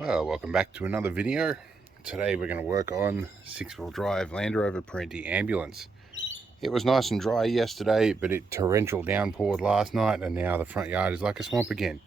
Well, welcome back to another video. Today we're going to work on 6-wheel drive Land Rover Perentie ambulance. It was nice and dry yesterday, but it torrential downpoured last night, and now the front yard is like a swamp again.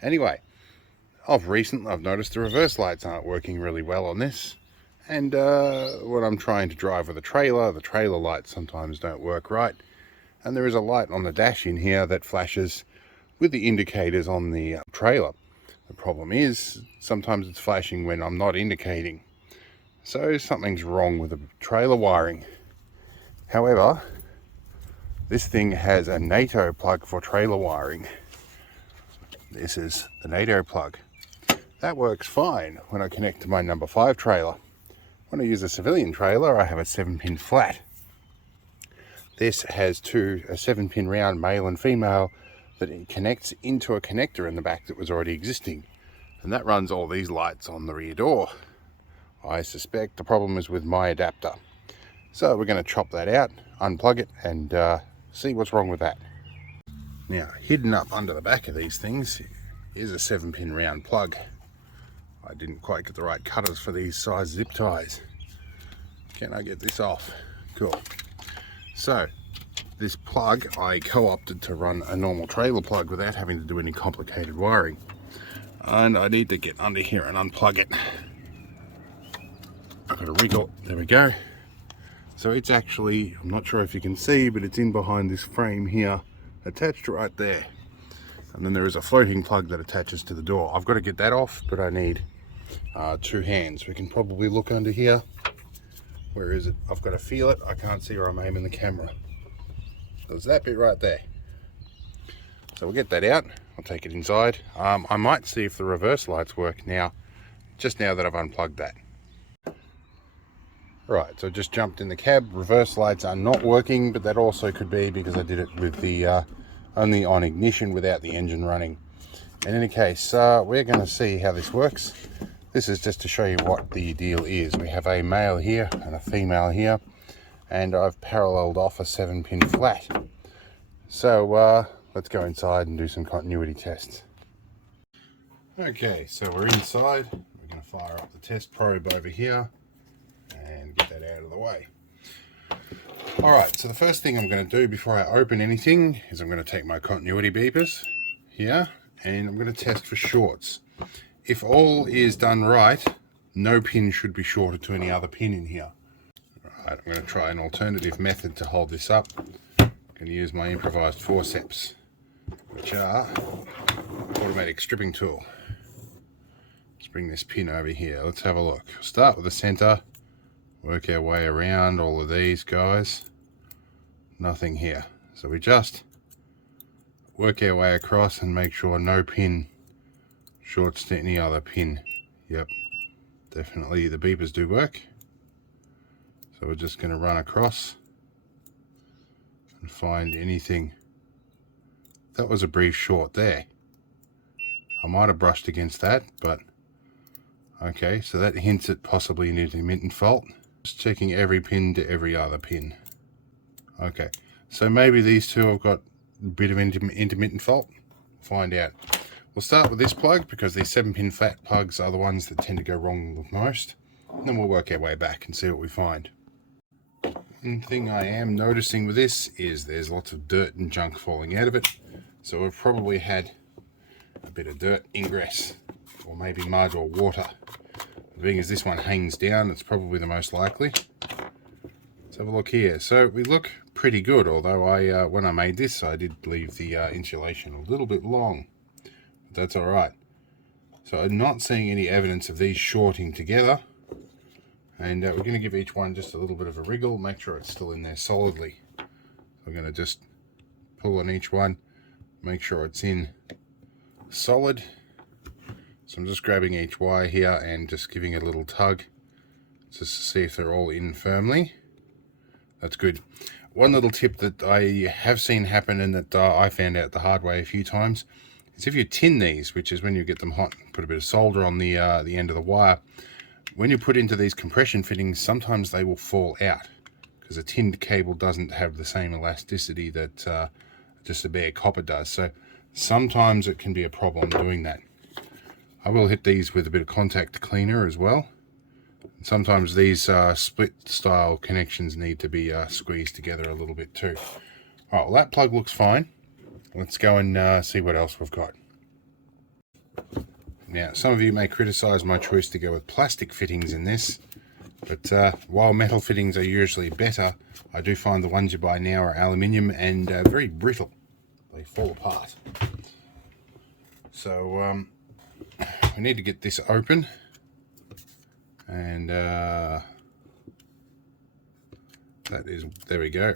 Anyway, I've noticed the reverse lights aren't working really well on this, and when I'm trying to drive with the trailer lights sometimes don't work right, and there is a light on the dash in here that flashes with the indicators on the trailer. The problem is, sometimes it's flashing when I'm not indicating. So something's wrong with the trailer wiring. However, this thing has a NATO plug for trailer wiring. This is the NATO plug. That works fine when I connect to my number 5 trailer. When I use a civilian trailer, I have a 7-pin flat. This has a 7-pin round male and female that it connects into a connector in the back that was already existing, and that runs all these lights on the rear door. I suspect the problem is with my adapter, so we're going to chop that out, unplug it, and see what's wrong with that. Now, hidden up under the back of these things is a 7-pin round plug. I didn't quite get the right cutters for these size zip ties. Can I get this off? Cool. So this plug, I co-opted to run a normal trailer plug without having to do any complicated wiring. And I need to get under here and unplug it. I've got a wriggle, there we go. So it's actually, I'm not sure if you can see, but it's in behind this frame here, attached right there. And then there is a floating plug that attaches to the door. I've got to get that off, but I need 2 hands. We can probably look under here. Where is it? I've got to feel it. I can't see where I'm aiming the camera. There's that bit right there. So we'll get that out. I'll take it inside. I might see if the reverse lights work now, just now that I've unplugged that. Right, so just jumped in the cab. Reverse lights are not working, but that also could be because I did it with the only on ignition without the engine running. In any case, we're going to see how this works. This is just to show you what the deal is. We have a male here and a female here, and I've paralleled off a 7-pin flat. So let's go inside and do some continuity tests. Okay, so we're inside. We're going to fire up the test probe over here and get that out of the way. Alright, so the first thing I'm going to do before I open anything is I'm going to take my continuity beepers here and I'm going to test for shorts. If all is done right, no pin should be shorted to any other pin in here. Alright, I'm going to try an alternative method to hold this up. I'm going to use my improvised forceps, which are automatic stripping tool. Let's bring this pin over here. Let's have a look. Start with the center, work our way around all of these guys. Nothing here. So we just work our way across and make sure no pin shorts to any other pin. Yep, definitely the beepers do work. So we're just going to run across and find anything. That was a brief short there. I might have brushed against that, but okay, so that hints at possibly an intermittent fault. Just checking every pin to every other pin. Okay, so maybe these two have got a bit of intermittent fault. Find out. We'll start with this plug because these 7-pin flat plugs are the ones that tend to go wrong the most. And then we'll work our way back and see what we find. One thing I am noticing with this is there's lots of dirt and junk falling out of it. So we've probably had a bit of dirt ingress, or maybe mud or water. Being as this one hangs down, it's probably the most likely. Let's have a look here. So we look pretty good, although when I made this I did leave the insulation a little bit long. But that's alright. So I'm not seeing any evidence of these shorting together. And we're going to give each one just a little bit of a wriggle, make sure it's still in there solidly. So I'm going to just pull on each one, make sure it's in solid. So I'm just grabbing each wire here and just giving it a little tug just to see if they're all in firmly. That's good. One little tip that I have seen happen and that I found out the hard way a few times is if you tin these, which is when you get them hot, put a bit of solder on the end of the wire. When you put into these compression fittings, sometimes they will fall out because a tinned cable doesn't have the same elasticity that just a bare copper does. So sometimes it can be a problem doing that. I will hit these with a bit of contact cleaner as well. Sometimes these split style connections need to be squeezed together a little bit too. Alright, well that plug looks fine. Let's go and see what else we've got. Now, some of you may criticize my choice to go with plastic fittings in this, but while metal fittings are usually better, I do find the ones you buy now are aluminium and very brittle. They fall apart. So we need to get this open, and that is, there we go.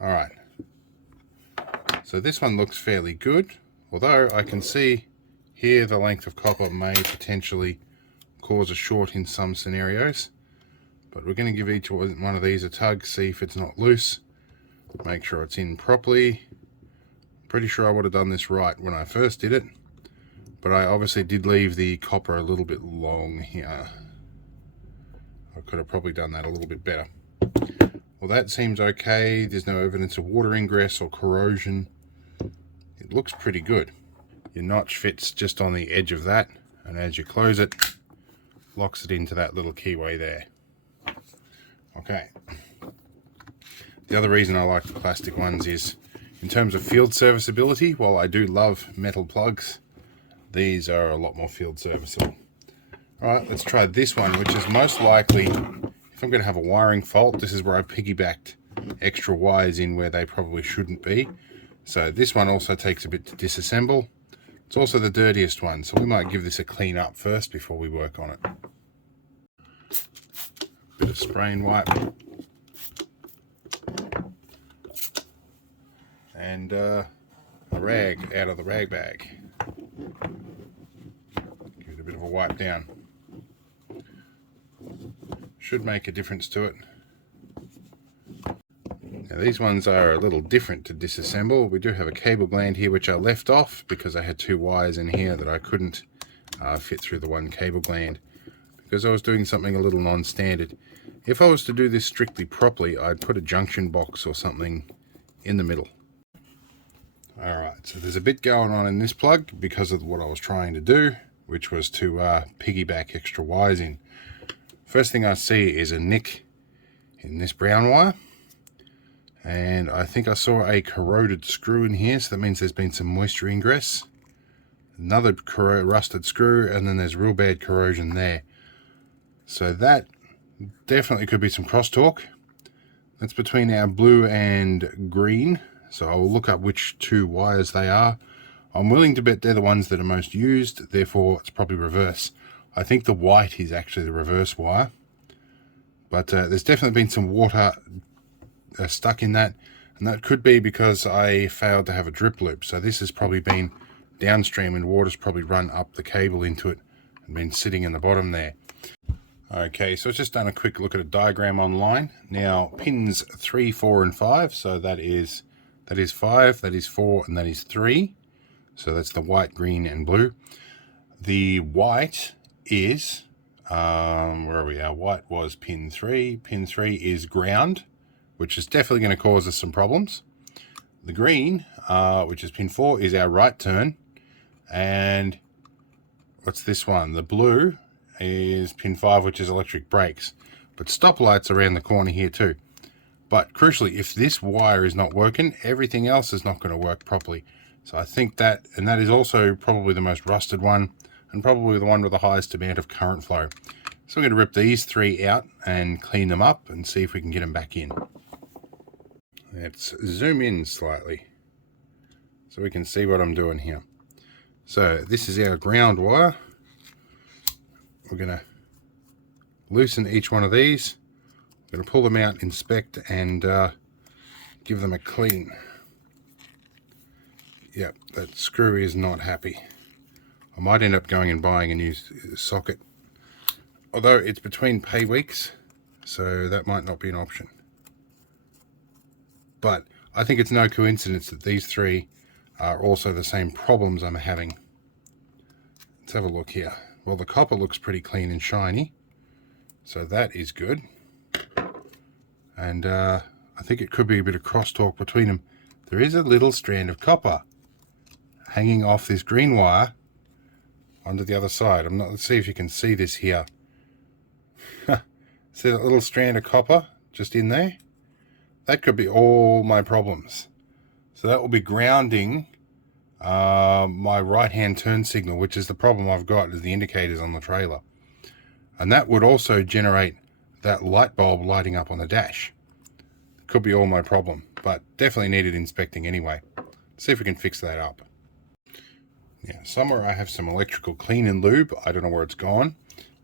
Alright, so this one looks fairly good, although I can see here the length of copper may potentially cause a short in some scenarios, but we're going to give each one of these a tug, see if it's not loose, make sure it's in properly. Pretty sure I would have done this right when I first did it, but I obviously did leave the copper a little bit long here. I could have probably done that a little bit better. Well, that seems okay. There's no evidence of water ingress or corrosion. It looks pretty good. Your notch fits just on the edge of that, and as you close it, locks it into that little keyway there. Okay. The other reason I like the plastic ones is in terms of field serviceability. While I do love metal plugs, these are a lot more field serviceable. Alright, let's try this one, which is most likely, if I'm going to have a wiring fault, this is where I piggybacked extra wires in where they probably shouldn't be. So this one also takes a bit to disassemble. It's also the dirtiest one, so we might give this a clean up first before we work on it. Bit of spray and wipe. And a rag out of the rag bag. Give it a bit of a wipe down. Should make a difference to it. Now these ones are a little different to disassemble. We do have a cable gland here which I left off because I had two wires in here that I couldn't fit through the one cable gland because I was doing something a little non-standard. If I was to do this strictly properly, I'd put a junction box or something in the middle. Alright, so there's a bit going on in this plug because of what I was trying to do, which was to piggyback extra wires in. First thing I see is a nick in this brown wire, and I think I saw a corroded screw in here, so that means there's been some moisture ingress. Another rusted screw, and then there's real bad corrosion there. So that definitely could be some crosstalk. That's between our blue and green, so I will look up which two wires they are. I'm willing to bet they're the ones that are most used, therefore it's probably reverse. I think the white is actually the reverse wire, but there's definitely been some water stuck in that, and that could be because I failed to have a drip loop. So this has probably been downstream and water's probably run up the cable into it and been sitting in the bottom there. Okay, so I've just done a quick look at a diagram online. Now pins 3, 4 and 5, so that is 5, that is 4, and that is 3. So that's the white, green and blue. The white is, where are we? Our white was pin 3. Pin 3 is ground, which is definitely going to cause us some problems. The green, which is pin 4, is our right turn. And what's this one? The blue is pin 5, which is electric brakes. But stoplights are around the corner here too. But crucially, if this wire is not working, everything else is not going to work properly. So I think that, and that is also probably the most rusted one, and probably the one with the highest amount of current flow. So I'm going to rip these 3 out and clean them up and see if we can get them back in. Let's zoom in slightly so we can see what I'm doing here. So this is our ground wire. We're going to loosen each one of these. We're going to pull them out, inspect, and give them a clean. Yep, that screw is not happy. I might end up going and buying a new socket, although it's between pay weeks, so that might not be an option. But I think it's no coincidence that these 3 are also the same problems I'm having. Let's have a look here. Well, the copper looks pretty clean and shiny, so that is good. And I think it could be a bit of crosstalk between them. There is a little strand of copper hanging off this green wire onto the other side. Let's see if you can see this here. See that little strand of copper just in there? That could be all my problems. So that will be grounding my right-hand turn signal, which is the problem I've got, is the indicators on the trailer. And that would also generate that light bulb lighting up on the dash. Could be all my problem, but definitely needed inspecting anyway. Let's see if we can fix that up. Yeah, somewhere I have some electrical clean and lube. I don't know where it's gone,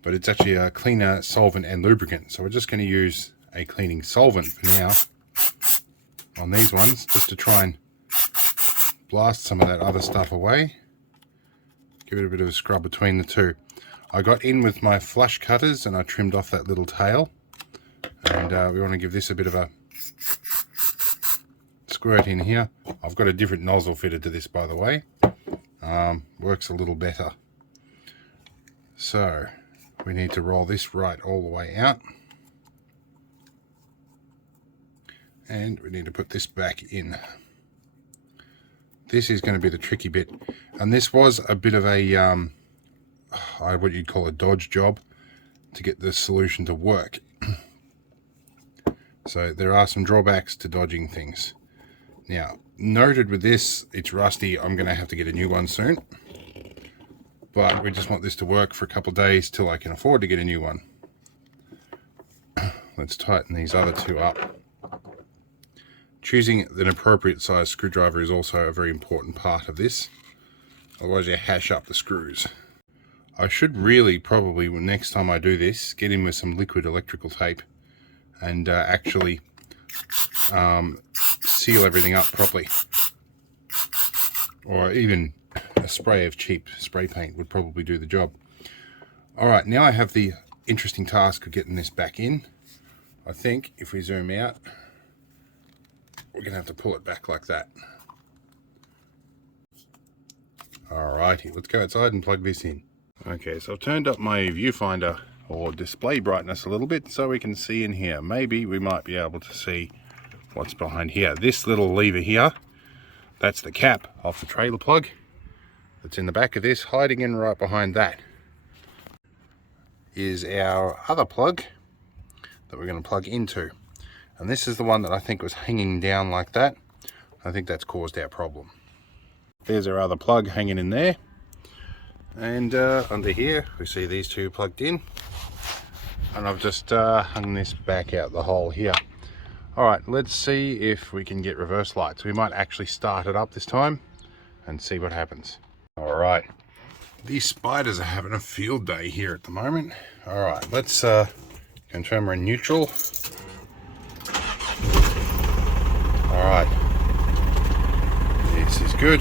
but it's actually a cleaner, solvent and lubricant. So we're just going to use a cleaning solvent for now on these ones, just to try and blast some of that other stuff away. Give it a bit of a scrub between the two. I got in with my flush cutters and I trimmed off that little tail, and we want to give this a bit of a squirt in here. I've got a different nozzle fitted to this, by the way. Works a little better. So we need to roll this right all the way out, and we need to put this back in. This is going to be the tricky bit, and this was a bit of a what you'd call a dodge job to get the solution to work. So there are some drawbacks to dodging things. Now, noted with this, it's rusty. I'm going to have to get a new one soon, but we just want this to work for a couple of days till I can afford to get a new one. Let's tighten these other two up. Choosing an appropriate size screwdriver is also a very important part of this, otherwise you hash up the screws. I should really probably, next time I do this, get in with some liquid electrical tape and actually seal everything up properly. Or even a spray of cheap spray paint would probably do the job. Alright, now I have the interesting task of getting this back in. I think if we zoom out, we're going to have to pull it back like that. Alrighty, let's go outside and plug this in. Okay, so I've turned up my viewfinder or display brightness a little bit so we can see in here. Maybe we might be able to see what's behind here. This little lever here, that's the cap off the trailer plug that's in the back of this. Hiding in right behind that is our other plug that we're going to plug into. And this is the one that I think was hanging down like that. I think that's caused our problem. There's our other plug hanging in there. And under here, we see these two plugged in. And I've just hung this back out the hole here. Alright, let's see if we can get reverse lights. We might actually start it up this time and see what happens. Alright, these spiders are having a field day here at the moment. Alright, let's confirm we're in neutral. Alright, this is good.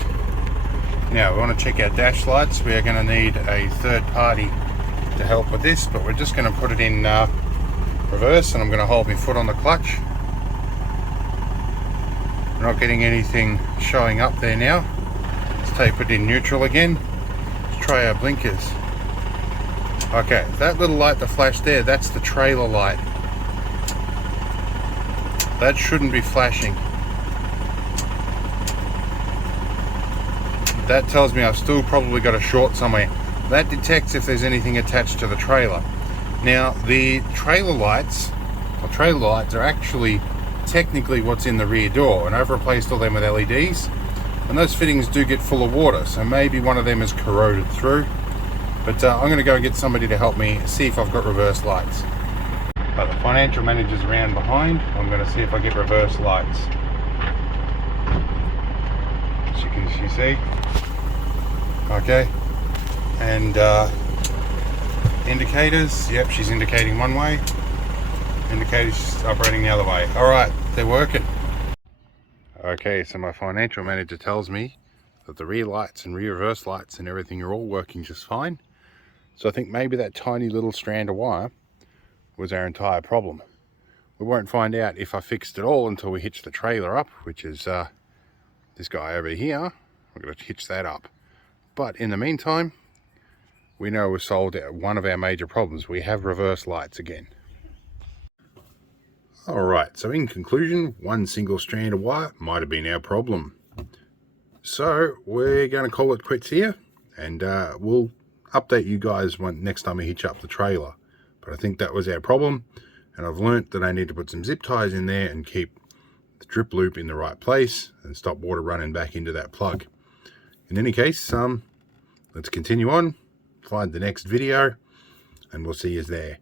Now we want to check our dash lights. We are going to need a third party to help with this, but we're just going to put it in reverse, and I'm going to hold my foot on the clutch. We're not getting anything showing up there now. Let's tape it in neutral again. Let's try our blinkers. Okay, that little light that flashed there, that's the trailer light. That shouldn't be flashing. That tells me I've still probably got a short somewhere. That detects if there's anything attached to the trailer. Now, the trailer lights are actually technically what's in the rear door, and I've replaced all them with LEDs, and those fittings do get full of water, so maybe one of them is corroded through. But I'm going to go and get somebody to help me see if I've got reverse lights. But the financial manager's around behind. I'm going to see if I get reverse lights. As you see. Okay. And indicators. Yep, she's indicating one way. Indicators operating the other way. Alright, they're working. Okay, so my financial manager tells me that the rear lights and rear reverse lights and everything are all working just fine. So I think maybe that tiny little strand of wire was our entire problem. We won't find out if I fixed it all until we hitch the trailer up, which is this guy over here. We're going to hitch that up. But in the meantime, we know we've solved one of our major problems. We have reverse lights again. Alright, so in conclusion, one single strand of wire might have been our problem. So we're going to call it quits here, and we'll update you guys next time I hitch up the trailer. But I think that was our problem, and I've learnt that I need to put some zip ties in there and keep the drip loop in the right place and stop water running back into that plug. In any case, let's continue on, find the next video, and we'll see you there.